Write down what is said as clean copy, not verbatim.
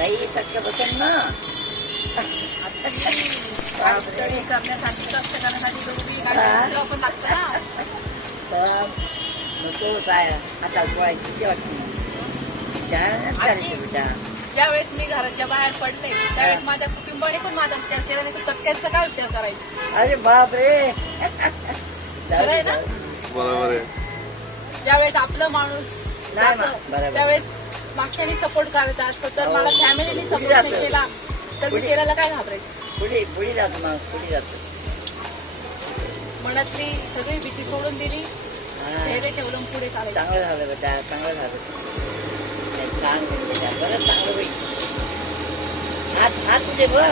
ताई चटका बसेल ना. काहीतरी करण्यासाठी कष्ट करण्यासाठी दोघी काहीतरी पण लागतं ना. पण नको काय आता गोळ्याची वाटते बेटा. ज्यावेळेस मी घराच्या बाहेर पडले त्यावेळेस माझ्या कुटुंबाने पण माझा विचार केला नाही तर त्याचा काय विचार करायचा. अरे बाप रे. खरं आहे ना. बरोबर आहे. ज्यावेळेस आपलं माणूस नाही जातं, बरोबर. त्यावेळेस मागच्यानी सपोर्ट करत असतं तर हो. मला फॅमिलीने पुढे सपोर्ट नाही जातं. केला तर मी केल्याला काय घाबरायचं. पुढे जातो मग पुढे जातो. मनातली सगळी भीती सोडून दिली धैर्य ठेवलं पुढे चालायचं. चांगलं झालं बेटा चांगलं झालं. छान बेटा बरं चांगलं बाई. हात कुठे बघ.